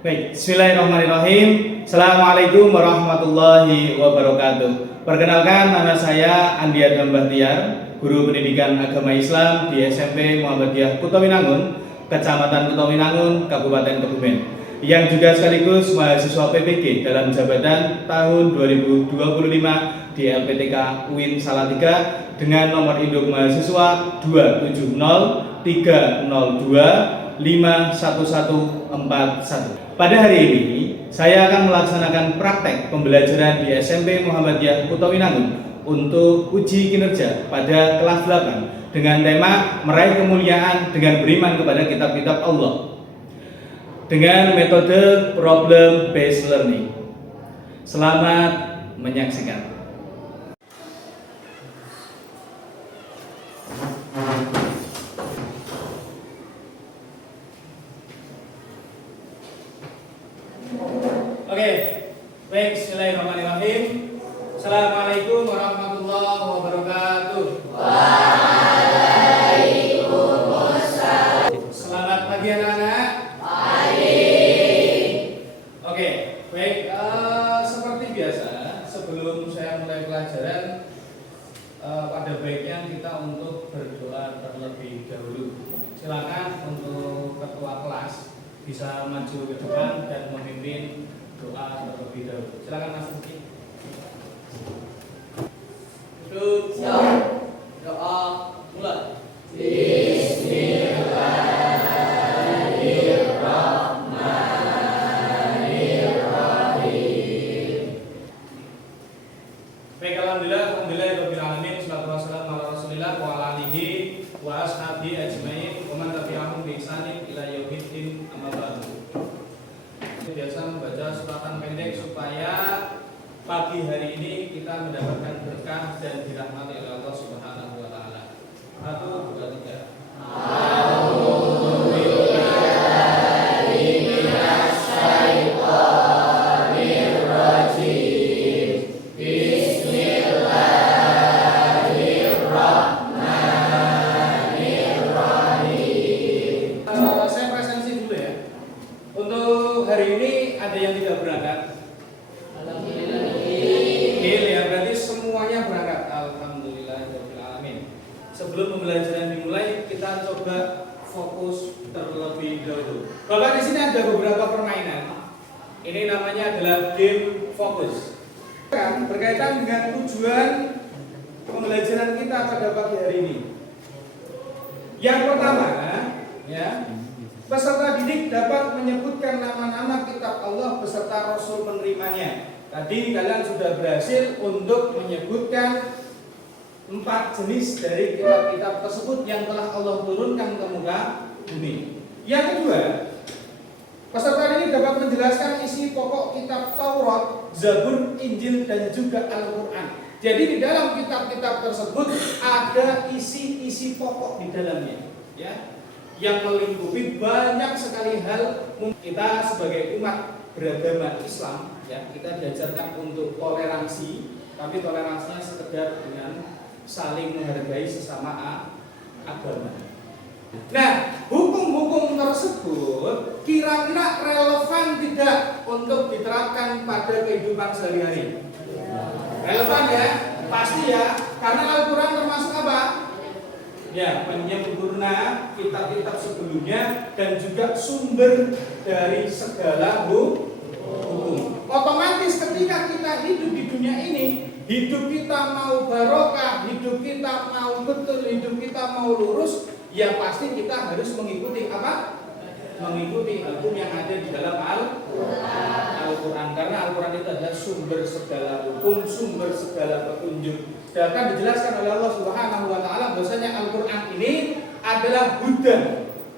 Baik, bismillahirrahmanirrahim. Assalamualaikum warahmatullahi wabarakatuh. Perkenalkan, nama saya Andi Adam Bahtiar, guru pendidikan agama Islam di SMP Muhammadiyah Kutawinangun, Kecamatan Kutawinangun, Kabupaten Kebumen, yang juga sekaligus mahasiswa PPG dalam jabatan tahun 2025 di LPTK UIN Salatiga dengan nomor induk mahasiswa 27030251141. Pada hari ini, saya akan melaksanakan praktek pembelajaran di SMP Muhammadiyah Kutawinangun untuk uji kinerja pada kelas 8 dengan tema meraih kemuliaan dengan beriman kepada kitab-kitab Allah dengan metode problem based learning. Selamat menyaksikan. Oke, baik, bismillahirrahmanirrahim. Assalamualaikum warahmatullahi wabarakatuh. Waalaikumsalam. Selamat pagi anak-anak. Oke, baik. Seperti biasa, sebelum saya mulai pelajaran, pada baiknya kita untuk berdoa terlebih dahulu. Silakan untuk ketua kelas bisa maju ke depan dan memimpin doa terlebih dahulu. Silakan Mas Rizky. Duduk. Doa mulai. Baik, alhamdulillah alamin, salatu wassalamu ala Rasulillah wa ala alihi wa ashabi ajmain wa man tabi'ahum bi ihsanin ila yaumiddin, amma ba'du. Biasa membaca suratan pendek supaya pagi hari ini kita mendapatkan berkah dan dirahmati oleh Allah Subhanahu wa taala. 1 2 3. Sebelum pembelajaran dimulai, kita coba fokus terlebih dahulu. Bahkan di sini ada beberapa permainan. Ini namanya adalah game fokus. Berkaitan dengan tujuan pembelajaran kita pada pagi hari ini. Yang pertama, ya, peserta didik dapat menyebutkan nama-nama kitab Allah beserta Rasul penerimanya. Tadi kalian sudah berhasil untuk menyebutkan 4 jenis dari kitab-kitab tersebut yang telah Allah turunkan ke muka bumi. Yang kedua, peserta ini dapat menjelaskan isi pokok kitab Taurat, Zabur, Injil, dan juga Al-Quran. Jadi di dalam kitab-kitab tersebut ada isi-isi pokok di dalamnya, ya, yang melingkupi banyak sekali hal. Kita sebagai umat beragama Islam, ya, kita diajarkan untuk toleransi, tapi toleransinya sekedar dengan saling menghargai sesama agama. Nah, hukum-hukum tersebut kira-kira relevan tidak untuk diterapkan pada kehidupan sehari-hari? Relevan ya? Pasti ya, karena Al-Quran termasuk apa? Ya, penyempurna kitab-kitab sebelumnya dan juga sumber dari segala hukum. Otomatis ketika kita hidup di dunia ini, hidup kita mau barokah, hidup kita mau betul, hidup kita mau lurus, ya pasti kita harus mengikuti apa? Mengikuti hukum yang ada di dalam Al-Quran. Karena Al-Quran itu adalah sumber segala hukum, sumber segala petunjuk. Dan akan dijelaskan oleh Allah Subhanahu wa taala bahwasanya Al-Quran ini adalah hudan.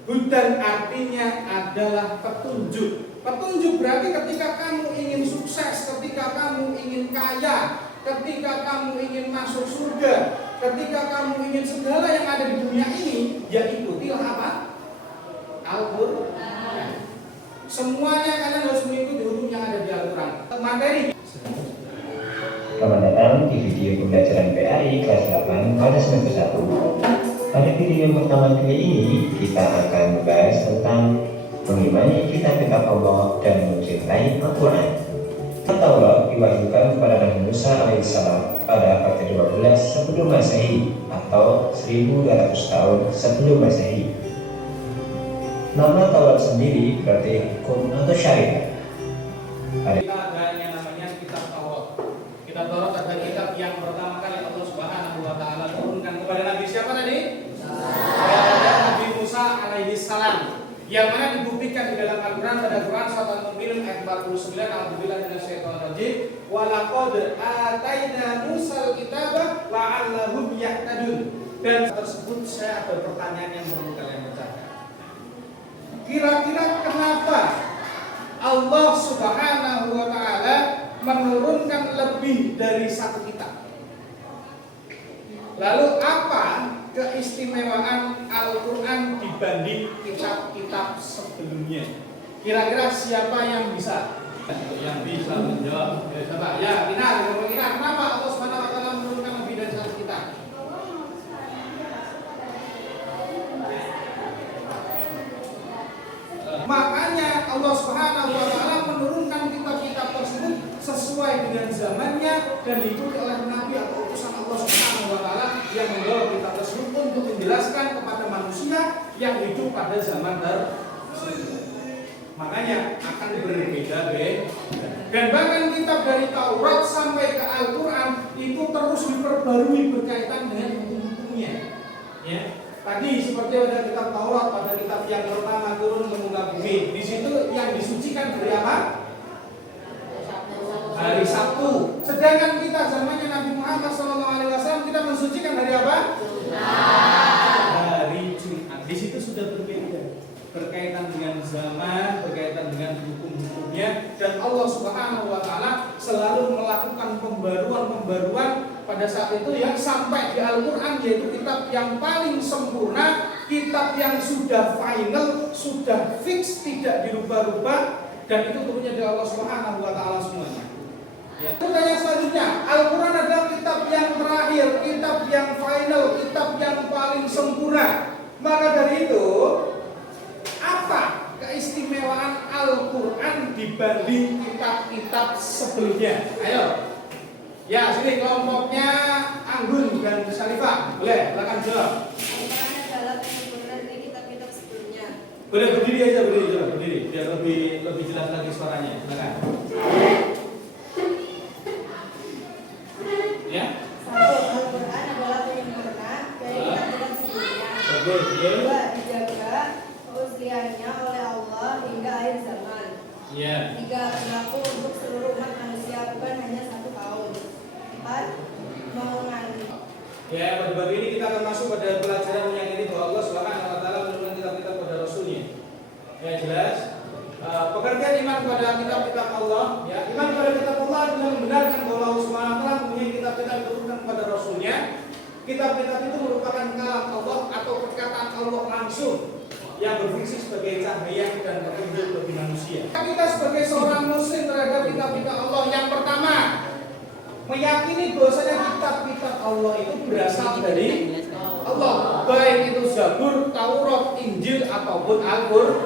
Hudan artinya adalah petunjuk. Petunjuk berarti ketika kamu ingin sukses, ketika kamu ingin kaya, ketika kamu ingin masuk surga, ketika kamu ingin segala yang ada di dunia ini, ya ikutilah apa? Al-Quran. Semuanya kalian harus mengikuti hukum yang ada di Al-Quran. Materi. Selamat datang di video pembelajaran PAI kelas 8 pada semester 1. Pada video pertama kali ini kita akan membahas tentang mengimani kitab-kitab Allah dan mencintai Al-Quran. Taurat diwahyukan kepada Nabi Musa alaihissalam pada abad ke-12 sebelum Masehi atau 1200 tahun sebelum Masehi. Nama Taurat sendiri berarti hukum atau syariat. Kita ada yang namanya kitab Taurat. Kitab Taurat adalah kitab yang pertama kali Allah Subhanahu wa taala turunkan kepada Nabi siapa tadi? Nabi Musa alaihi salam. Yang mana dibuktikan di dalam Al-Quran pada Quran surat Al-Mu'minun ayat 49, A'udzubillahi minasyaitonir rajim, wa laqad ataina Musal kitaba la'allahum yahtadun. Dan tersebut saya ada pertanyaan yang perlu kalian bacakan. Kira-kira kenapa Allah Subhanahu wa taala menurunkan lebih dari satu kitab? Lalu apa keistimewaan Al-Quran dibanding kitab-kitab sebelumnya? Kira-kira siapa yang bisa? Yang bisa menjawab? Coba ya, Kinar, kenapa Allah Subhanahu wa taala menurunkan lebih dari satu kitab? Makanya Allah Subhanahu wa taala menurunkan kitab-kitab tersebut sesuai dengan zamannya dan diikuti oleh nabi atau utusan Allah Subhanahu wa taala yang membawa kitab tersebut untuk menjelaskan kepada manusia yang hidup pada zaman tersebut. Makanya akan berbeda-beda. Dan bahkan kitab dari Taurat sampai ke Al-Quran itu terus diperbarui berkaitan dengan hukum-hukumnya. Ya. Tadi seperti ada kitab Taurat, pada kitab yang pertama turun ke muka bumi. Di situ yang disucikan dari apa? Hari Sabtu. Sedangkan kita zamannya Nabi Muhammad SAW kita mensucikan dari apa? Hari Jumat. Di situ sudah berbeda. Berkaitan dengan zaman, berkaitan dengan hukum-hukumnya, dan Allah Subhanahu wa taala selalu melakukan pembaruan-pembaruan pada saat itu yang sampai di Al-Quran, yaitu kitab yang paling sempurna, kitab yang sudah final, sudah fix, tidak dirubah-rubah, dan itu turunnya dari Allah Subhanahu wa taala semuanya. Ya. Pertanyaan selanjutnya, Al-Quran adalah kitab yang terakhir, kitab yang final, kitab yang paling sempurna. Maka dari itu, apa keistimewaan Al-Quran dibanding kitab-kitab sebelumnya? Ayo. Ya, sini kelompoknya Anggun dan Salifah. Boleh, silakan jawab. Al-Quran adalah penyempurna dari kitab-kitab sebelumnya. Boleh berdiri aja, berdiri, biar lebih jelas lagi suaranya. Silakan. Ya. Satu, Al-Quran adalah penyempurna dari kitab-kitab sebelumnya. Betul. Dua, dijaga keasliannya oleh Allah hingga akhir zaman. Ya. Tiga, berlaku untuk seluruh umat manusia, bukan hanya satu kaum. Empat, mengandung. Ya, pada bab ini kita akan masuk pada pelajaran yang ini bahwa Allah Subhanahu wa taala menurunkan kitab-kitab pada rasulnya. Ya, jelas. Pengertian iman kepada kitab-kitab Allah, ya, iman kepada kitab Allah adalah membenarkan bahwa Allah Subhanahu wa taala mempunyai kitab-kitab yang diturunkan kepada rasulnya. Kitab-kitab itu merupakan kalam Allah atau perkataan Allah langsung yang berfungsi sebagai cahaya dan petunjuk bagi manusia. Kita sebagai seorang muslim terhadap kitab-kitab Allah, yang pertama meyakini bahwasanya kitab-kitab Allah itu berasal dari Allah, baik itu Zabur, Taurat, Injil ataupun Al-Quran.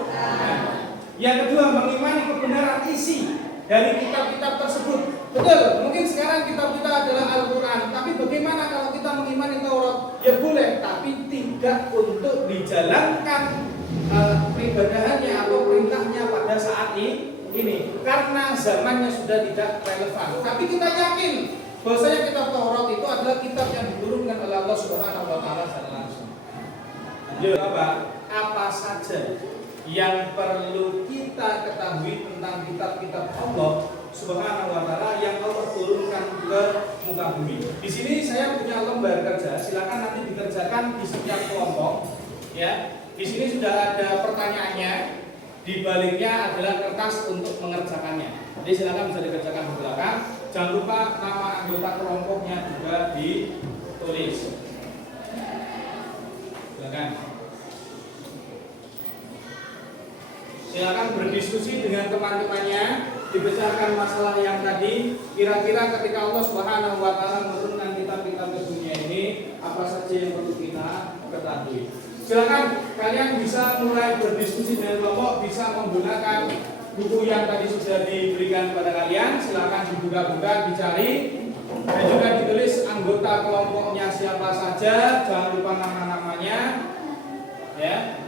Yang kedua, mengimani kebenaran isi dari kitab-kitab tersebut. Betul, mungkin sekarang kitab kita adalah Al-Quran, tapi bagaimana kalau kita mengimani Taurat? Ya boleh, tapi tidak untuk dijalankan peribadahannya atau perintahnya pada saat ini, karena zamannya sudah tidak relevan. Tapi kita yakin bahwasanya kitab Taurat itu adalah kitab yang diturunkan oleh Allah Subhanahu wa taala secara langsung. Lanjut, apa saja yang perlu kita ketahui tentang kitab-kitab Allah Subhanahu wa taala yang Allah turunkan ke muka bumi. Di sini saya punya lembar kerja, silakan nanti dikerjakan di setiap kelompok. Ya, di sini sudah ada pertanyaannya, di baliknya adalah kertas untuk mengerjakannya. Jadi silakan bisa dikerjakan di belakang. Jangan lupa nama anggota kelompoknya juga ditulis. Silakan. Silakan berdiskusi dengan teman-temannya, dibicarakan masalah yang tadi. Kira-kira ketika Allah Subhanahu wa taala menurunkan kitab-kitab ke dunia ini, apa saja yang perlu kita ketahui? Silakan kalian bisa mulai berdiskusi dengan kelompok, bisa menggunakan buku yang tadi sudah diberikan kepada kalian. Silakan dibuka-buka, dicari, dan juga ditulis anggota kelompoknya siapa saja. Jangan lupa nama-namanya, ya.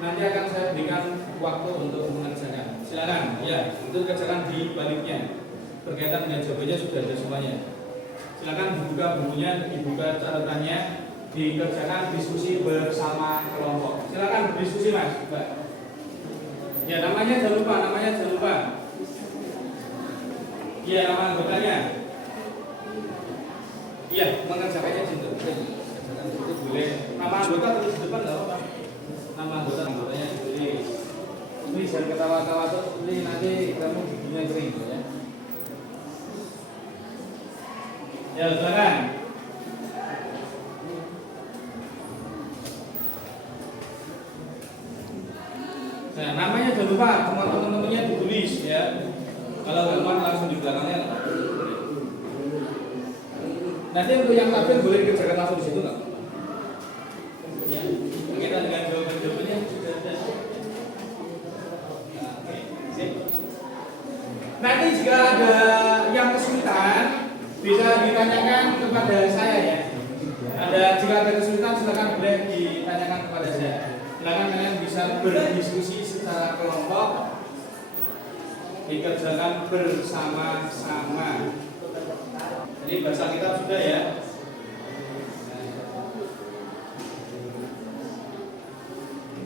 Nanti akan saya berikan waktu untuk mengerjakan. Silakan, ya. Itu kerjakan di baliknya. Berkaitan dengan jawabannya sudah ada semuanya. Silakan dibuka bukunya, dibuka catatannya. Dikerjakan diskusi bersama kelompok. Silakan berdiskusi Mas, Mbak. Ya, namanya jangan lupa, Iya, nama anggotanya. Iya, mengerjakannya di situ. Kerjakan di situ boleh. Nama anggota terus di depan nggak apa-apa. Nama anggotanya ditulis. Ini jangan ketawa-tawa terus, ini nanti kamu giginya kering ya. Ya, silakan. Nah, namanya jangan lupa, teman-temannya ditulis ya. Kalau gampang langsung di belakangnya. Nanti untuk yang tabel boleh dikerjakan langsung di situ nggak? Ya, kita dengan jawaban-jawabannya sudah ada. Nah, oke, sip. Nanti jika ada yang kesulitan bisa ditanyakan kepada saya ya. Jika ada kesulitan silakan boleh ditanyakan kepada saya. Silakan kalian bisa berdiskusi secara kelompok, dikerjakan bersama-sama. Jadi bahasa kita sudah ya.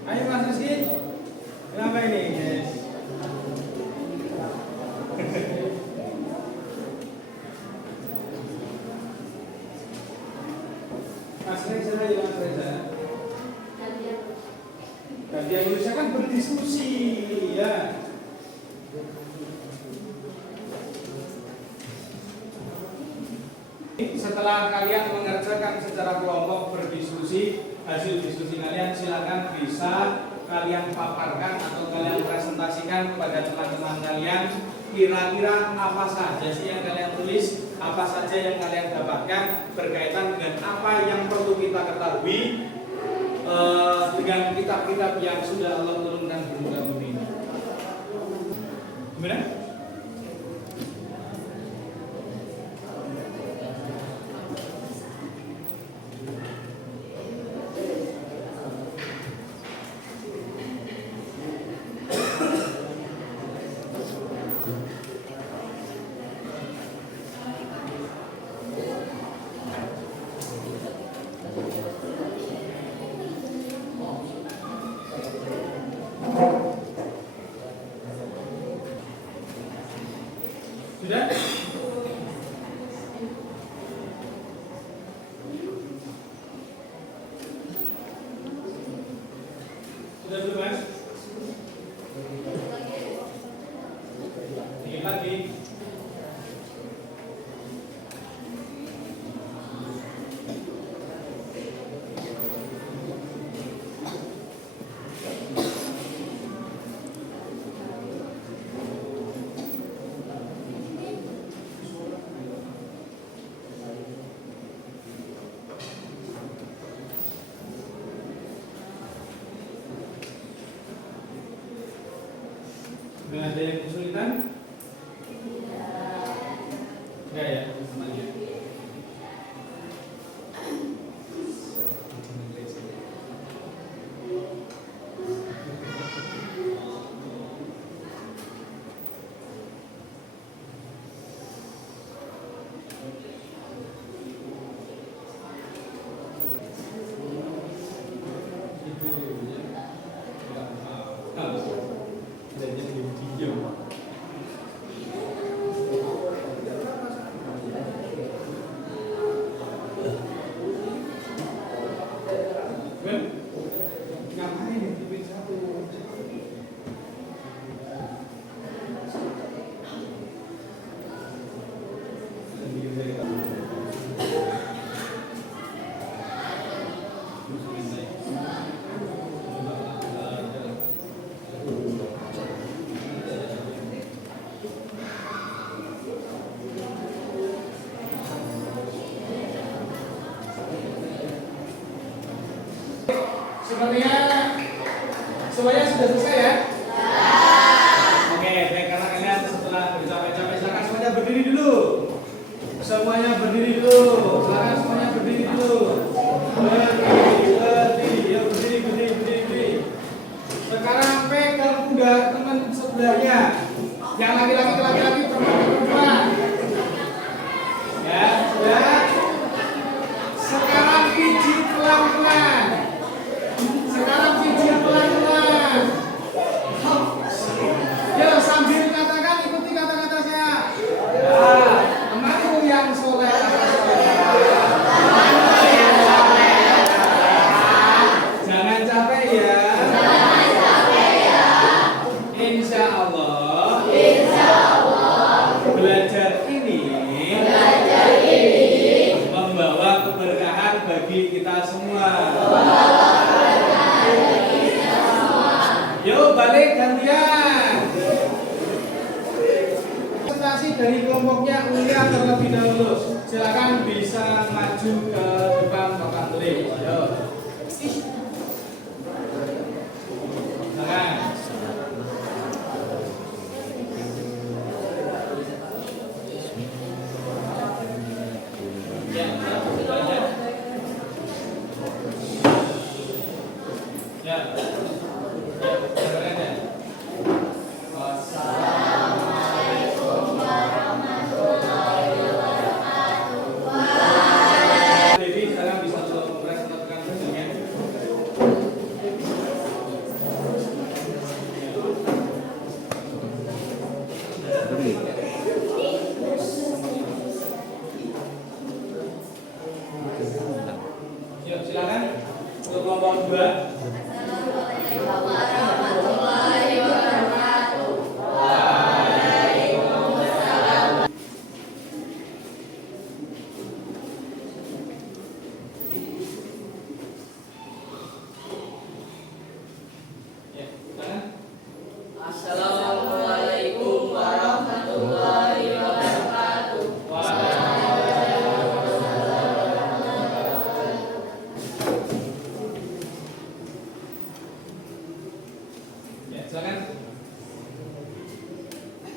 Ayo Mas Rizky, kenapa ini guys? Mas Reza aja Mas Reza. Gantian Indonesia kan berdiskusi ya. Setelah kalian mengerjakan secara kelompok berdiskusi, hasil diskusi kalian silakan bisa kalian paparkan atau kalian presentasikan kepada teman-teman kalian. Kira-kira apa saja sih yang kalian tulis, apa saja yang kalian dapatkan berkaitan dengan apa yang perlu kita ketahui dengan kitab-kitab yang sudah Allah turunkan di muka bumi ini. Gimana? Sudah? Sudah dulu Mas? Dikit lagi. Sudah ada yang kesulitan? Enggak ya, semuanya. Sepertinya semuanya sudah selesai ya? Oke, baik, karena kalian setelah bercapek-capek silakan semuanya berdiri dulu. Semuanya berdiri dulu. Silakan semuanya berdiri dulu. Berdiri, ya berdiri. Sekarang pegang pundak teman sebelahnya. Yang laki-laki ke laki-laki, perempuan ke perempuan. Ya, sudah. Sekarang pijit pelan-pelan. Yo, sambil katakan, ikuti kata-kata saya. Ya, temanku yang soleh. Jangan capek ya. Insya Allah. Belajar ini membawa keberkahan bagi kita semua. Yuk balik gantian. Presentasi dari kelompoknya Ulia terlebih dahulu. Silakan bisa maju ke depan Bapak Tulis. Yo. Silakan. Ya. Yuk, silakan untuk kelompok 2. Assalamualaikum warahmatullahi wabarakatuh. Ya, silakan.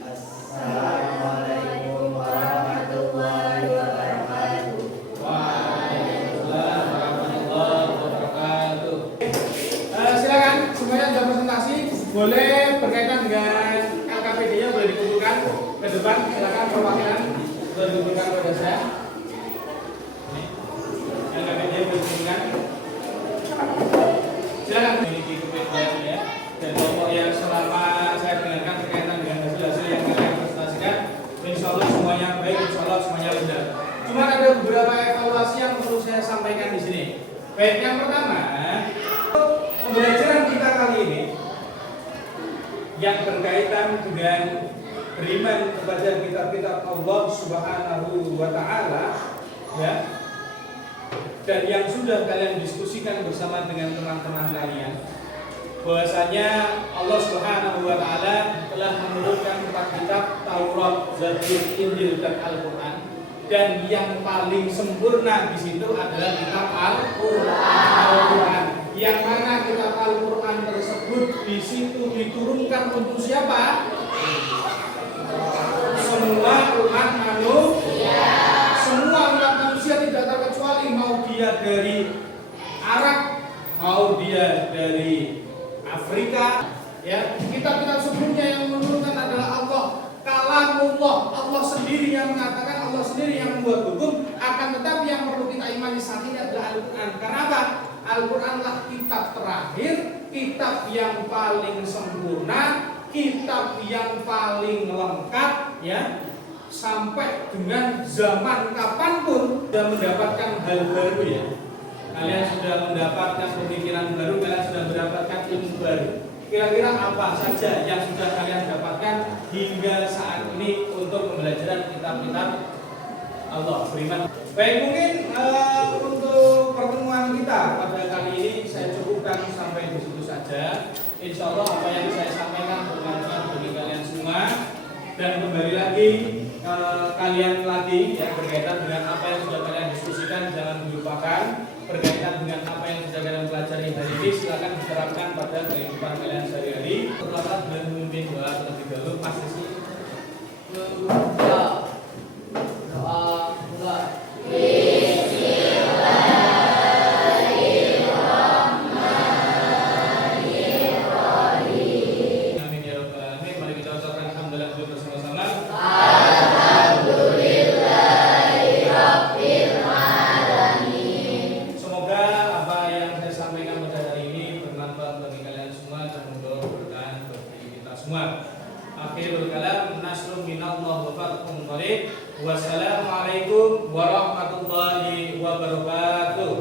Assalamualaikum warahmatullahi wabarakatuh. Waalaikumsalam warahmatullahi wabarakatuh. Silakan semuanya sudah presentasi, boleh berkaitan dengan LKPD-nya boleh dikumpulkan ke depan. Silakan perwakilan boleh dikumpulkan pada saya. Ini LKPD boleh dikumpulkan. Silakan memiliki kepentingan ya. Dan kelompok yang selama saya dengarkan berkaitan dengan hasil-hasil yang kalian presentasikan, insya Allah semuanya baik, insya Allah semuanya benar. Cuma ada beberapa evaluasi yang perlu saya sampaikan di sini. Baik, yang pertama, pembelajaran kita kali ini yang berkaitan dengan beriman kepada kitab-kitab Allah Subhanahu wa Ta'ala, ya, dan yang sudah kalian diskusikan bersama dengan teman-teman kalian, bahwasanya Allah Subhanahu wa Ta'ala telah menurunkan 4 kitab, Taurat, Zabur, Injil, dan Al-Quran, dan yang paling sempurna di situ adalah kitab Al-Quran. Yang mana kitab Al-Quran tersebut di situ diturunkan untuk siapa? Semua umat manusia. Semua umat manusia tidak terkecuali, mau dia dari Arab, mau dia dari Afrika, ya. Kitab-kitab sebelumnya yang menurunkan adalah Allah, kalamullah. Allah sendiri yang mengatakan, Allah sendiri yang membuat hukum. Akan tetapi yang perlu kita imani saat ini adalah Al-Quran. Kenapa? Al-Quranlah kitab terakhir, kitab yang paling sempurna, kitab yang paling lengkap, ya, sampai dengan zaman kapanpun sudah mendapatkan hal baru, ya. Kalian sudah mendapatkan pemikiran baru, kalian sudah mendapatkan ilmu baru. Kira-kira apa saja yang sudah kalian dapatkan hingga saat ini untuk pembelajaran kitab-kitab Allah beriman? Baik, mungkin untuk pertemuan kita pada kali ini saya cukupkan sampai di situ saja. Insya Allah apa yang saya sampaikan bermanfaat bagi kalian semua. Dan kembali lagi kalian lagi yang berkaitan dengan apa yang sudah kalian diskusikan, jangan dilupakan. Berkaitan dengan apa yang sudah kalian pelajari hari ini, terapkan pada kehidupan kalian sehari-hari. Pertama, dengan memimpin doa terlebih dahulu. Pasti sih. Doa mulai. Amin ya rabbal alamin. Mari kita ucapkan alhamdulillah dulu bersama-sama. Semoga apa yang saya sampaikan pada hari ini bermanfaat bagi kalian semua dan membawa keberkahan bagi kita semua. Akhirul kalam, nasrun minallah wa fathun qarib. Wassalamualaikum warahmatullahi wabarakatuh.